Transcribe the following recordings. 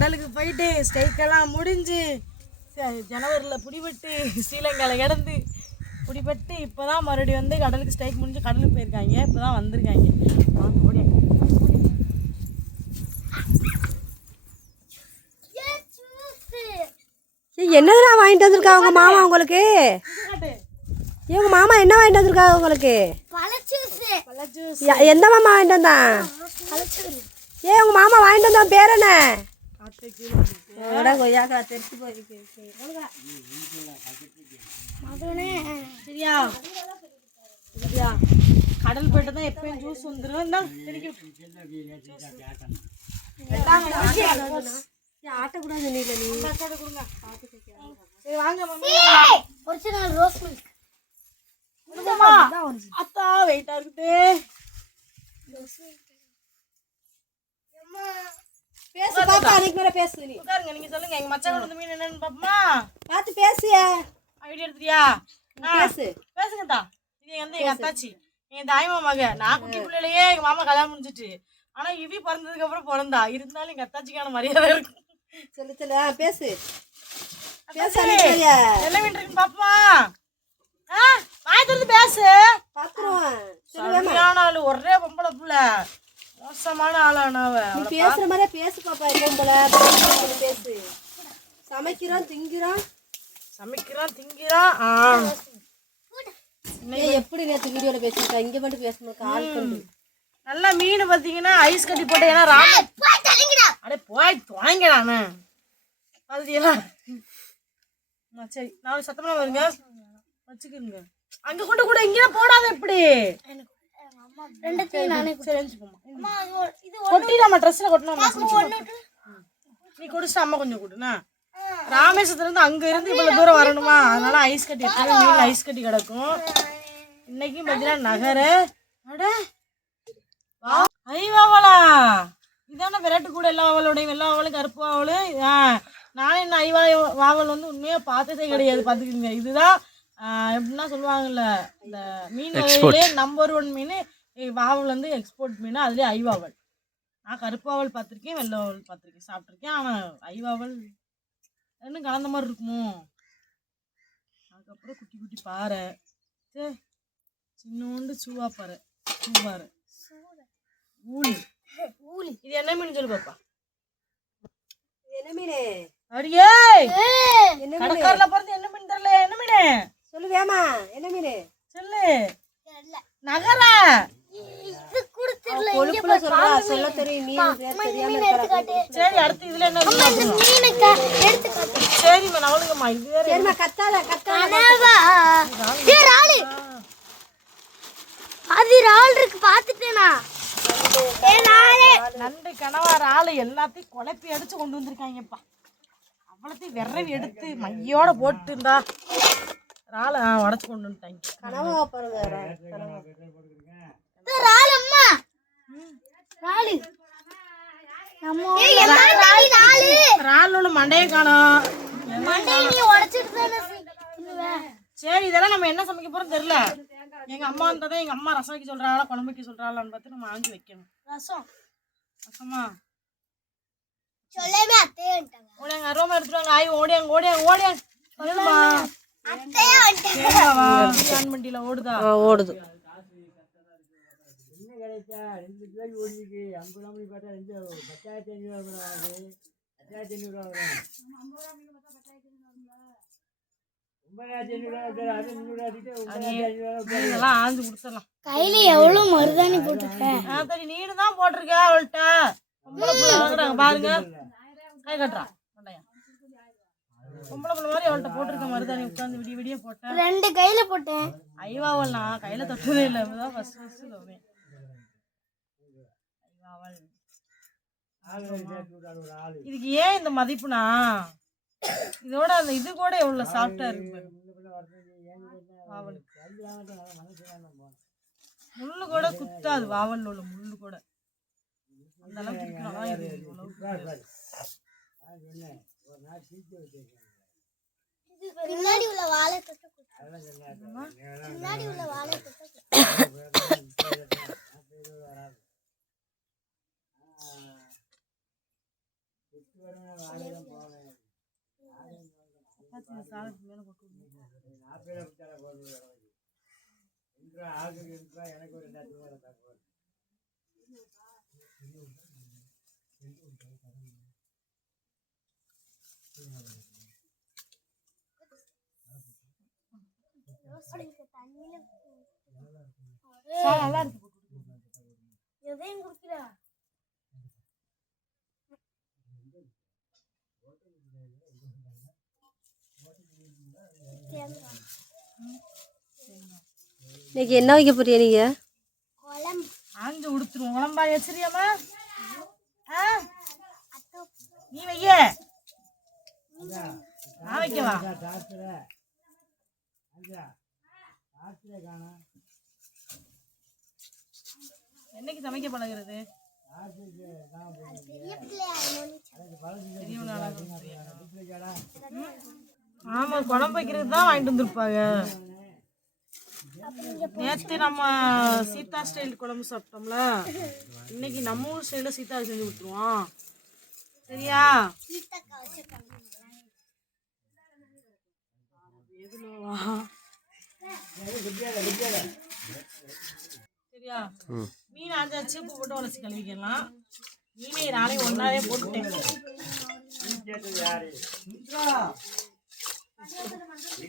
கடலுக்கு போயிட்டு ஸ்ட்ரைக்கெல்லாம் முடிஞ்சு ஜனவரியில் பிடிபட்டு ஸ்ரீலங்காவில் கிடந்து பிடிபட்டு இப்போ தான் மறுபடியும் வந்து கடலுக்கு ஸ்ட்ரைக் முடிஞ்சு கடலுக்கு போயிருக்காங்க. இப்போ தான் வந்திருக்காங்க என்னதுடா வாங்கிட்டு வந்திருக்கா உங்க மாமா உங்களுக்கு? உங்க மாமா என்ன வாங்கிட்டு வந்திருக்கா உங்களுக்கு? எந்த மாமா வாங்கிட்டு வந்தான்? ஏ உங்க மாமா வாங்கிட்டு வந்தான் பேர் என்ன? சரியா சரியா கடல் போயிட்டு தான் எப்பயும் ஜூஸ் வந்துடும் தான் ஆட்டக்கூடாது நீல நீ சரி வாங்க ஒரிஜினல் ரோஸ் மில்க் அத்தா பேசு பாப்பா அன்னைக்கு மேல பேசு நீ. உட்காருங்க நீங்க சொல்லுங்க எங்க மச்சான் கொண்டு மீன் என்னன்னு பாப்போமா? பார்த்து பேசிய. ஐடியா எடுத்துறியா பேசு. பேசுங்க தா. இது வந்து எங்க அத்தாச்சி. எங்க தாய்மா மக. நான் குட்டி பிள்ளையிலேயே எங்க மாமா கல்யாணம் முடிஞ்சிட்டு. ஆனா இவி பிறந்ததுக்கு அப்புறம் பிறந்தா. இருந்தாலும் எங்க அத்தாச்சிக்கான மரியாதை இருக்கு சொல்லு சொல்லு. பேசு. பேசு. என்ன மீன் பாப்போமா? வாய் திறந்து பேசு. ஆளு ஒரே பொம்பளை புள்ள. மோசமான ஆளானவ நீ பேசுற மாதிரி பேசு பாப்பா எப்பவும் போல பேசு, சமைக்கிறான் திங்கிறான். ஆ. ஏய் எப்படி நேற்று வீடியோல பேசிருக்கா இங்க மட்டும் பேசணும் கால் பண்ணு நல்லா மீன் பார்த்தீங்கன்னா ஐஸ் கட்டி போட்டு ஏன்னா ராம அடே போய் துவாங்க நானு அதுல சரி நாலு சத்தமா வருங்க. வச்சுக்கிறீங்க அங்க கொண்டு கூட இங்கே போடாத எப்படி? ரெண்டுத்தையும் நானே கொட்டி நம்ம ட்ரெஸ்ல கொட்டணும் நீ குடிச்சிட்டு அம்மா கொஞ்சம் கொடுண்ணா ராமேஸ்வரத்துல இருந்து அங்க இருந்து இவ்வளவு தூரம் வரணுமா? அதனால ஐஸ் கட்டி எப்பவுமே மீன் ஐஸ் கட்டி கிடக்கும். இன்னைக்கு பார்த்தீங்கன்னா நகர அட. வா. ஐ வாவலா. இதானே விரட்டு கூட எல்லா வாவலோடையும் எல்லா வாவலும் கருப்பு வாவலும் நானே இந்த ஐவா வாவல் வந்து உண்மையாக பார்த்ததே கிடையாது பார்த்துக்கிங்க. இதுதான் எப்படின்னா சொல்லுவாங்கல்ல இந்த மீன் வகையிலே நம்பர் ஒன் மீன். வாவல் வந்து எக்ஸ்போர்ட் மீன் அதுலேயே ஐவாவல். நான் கருப்பாவல் பார்த்துருக்கேன் வெள்ளாவல் பார்த்துருக்கேன். சாப்பிட்ருக்கேன் ஆனால் ஐவாவல். இன்னும் கலந்த மாதிரி இருக்குமோ. அதுக்கப்புறம் குட்டி குட்டி பாறை. சே சின்னோண்டு சூவா பாறை. சூவாறு ஊழி ஊழி இது என்ன மீன் சொல்லு பாப்பா? என்ன மீனே? அடியே! கடற்கரையில பிறந்து என்ன மீன் தெரியல? என்ன மீன்? சொல்லு வேமா. என்ன மீன்? சொல்லு. நகர? கொழுப்புல சொல்றா சொல்ல தெரியும் மீன் பேர் தெரியாம இருக்கிறா. சரி அடுத்து இதுல என்ன எடுத்துக்காட்டு. சரிம்மா நவளுங்கம்மா இது வேற சரிம்மா கத்தாத ராலு அது ரால் இருக்கு பாத்துட்டேனா ஏ ராலு நண்டு கணவார் ஆளு. எல்லாத்தையும் குழப்பி அடிச்சு கொண்டு வந்திருக்காங்கப்பா. அவ்வளோத்தையும் விரவி எடுத்து மையோட போட்டுண்டா ஆளை உடச்சு கொண்டு வந்துட்டாங்க. கனவா பாருங்க கனவா. ரால் நம்ம ராலு மண்டையை காணோம் மண்டையை நீ உடைச்சிட்டு தானே தின்னுவ. சரி இதெல்லாம் நம்ம என்ன சமைக்க போறோம் தெரியல. எங்க அம்மா வந்ததை எங்க அம்மா ரசம் வைக்க சொல்றாளா குழம்பு வைக்க சொல்றாளான்னு பார்த்து நம்ம ஆஞ்சு வைக்கணும். ரசம்? ரசமா? சொல்லவே அத்தையே வந்துட்டாங்க. ஓடியாங்க அருவமா எடுத்துருவாங்க ஆய் ஓடியாங்க ஓடியாங்க ஓடியாங்க சொல்லுமா அத்தையே வந்துட்டாங்க. கேட்கவா ஆன் வண்டியில ஓடுதா ஆ, ஓடுது இதெல்லாம் ஆஞ்சு குடிச்சிடலாம் கையில எவ்வளவு மருதாணி போட்டிருக்க? ஆ சரி நீனு தான் போட்டிருக்க அவள்கிட்ட பாருங்க கை கட்டுறா. மண்டையா. பொம்பளை பிள்ளை மாதிரி அவள்கிட்ட போட்டிருக்க மருதாணி உட்காந்து விடிய விடிய போட்டேன். ரெண்டு கையில போட்டேன். ஐவாவல் நான் கையில தொட்டதே இல்லை. ஃபர்ஸ்ட் ஃபர்ஸ்ட் இதுக்கு ஏன் இந்த மதிப்புனா இதோட அந்த இது கூட எவ்வளவு சாஃப்டா இருக்கு முள்ளு கூட குத்தாது வாவல்ல உள்ள முள்ளு கூட. அந்த அளவுக்கு இது. பின்னாடி உள்ள வாழை பின்னாடி உள்ள வாழை எனக்கு ஒரு சாதத்துக்கு நல்லா இருக்கு. எதையும் குடிக்கிற இன்னைக்கு என்ன வைக்க போறியா நீங்க? ஆஞ்சு உடுத்துருவோம். உடம்பா வச்சிரியாமா ஆ? நீ வைய. நான் வைக்கவா? என்னைக்கு சமைக்க பழகுறது? பெரிய ஆமா குழம்பு வைக்கிறது தான் வாங்கிட்டு வந்திருப்பாங்க. நேத்து நம்ம சீதா ஸ்டைல் குழம்பு சாப்பிட்டோம்ல. இன்னைக்கு நம்ம ஊர் ஸ்டைல சீதா செஞ்சு விட்டுருவோம் சரியா? சரியா? மீன் ஆஞ்சாச்சு உப்பு போட்டு உடச்சி கழுவிக்கலாம். மீனை நாளை ஒன்னாவே போட்டுட்டேன்.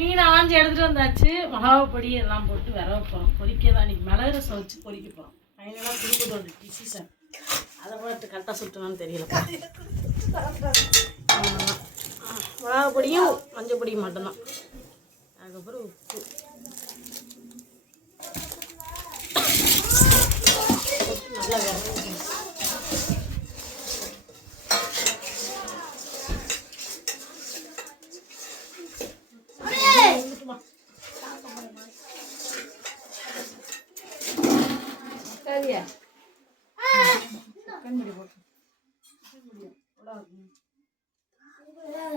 மீன் ஆஞ்சி எடுத்துட்டு வந்தாச்சு. மிளகா பொடி எல்லாம் போட்டு விரவ போகிறோம் பொறிக்க தான் இன்னைக்கு மிளகு ரசம் வச்சு பொறிக்க போகிறோம் ஃபைனலாக குடும்பத்தோட டிசிஷன் அதை பார்த்து கரெக்டாக சுட்டுவான்னு தெரியல. மிளகா பொடியும் மஞ்சள் பொடியும் மட்டும்தான். அதுக்கப்புறம் உப்பு. நல்லா விரவ சரியா கண்மணி போட்டு வாங்கடா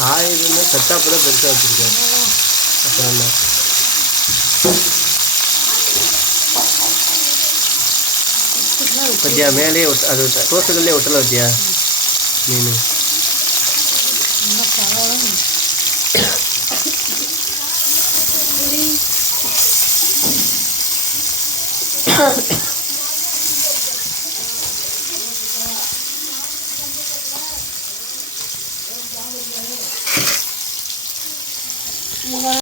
ஆயிரம் செட்டாப்பு தான் பெருசாக வச்சுருக்கேன். அப்புறம். என்ன பத்தியா மேலே ஒட்ட அது தோசைகள்லேயே ஒட்டலை பத்தியா? மீன்.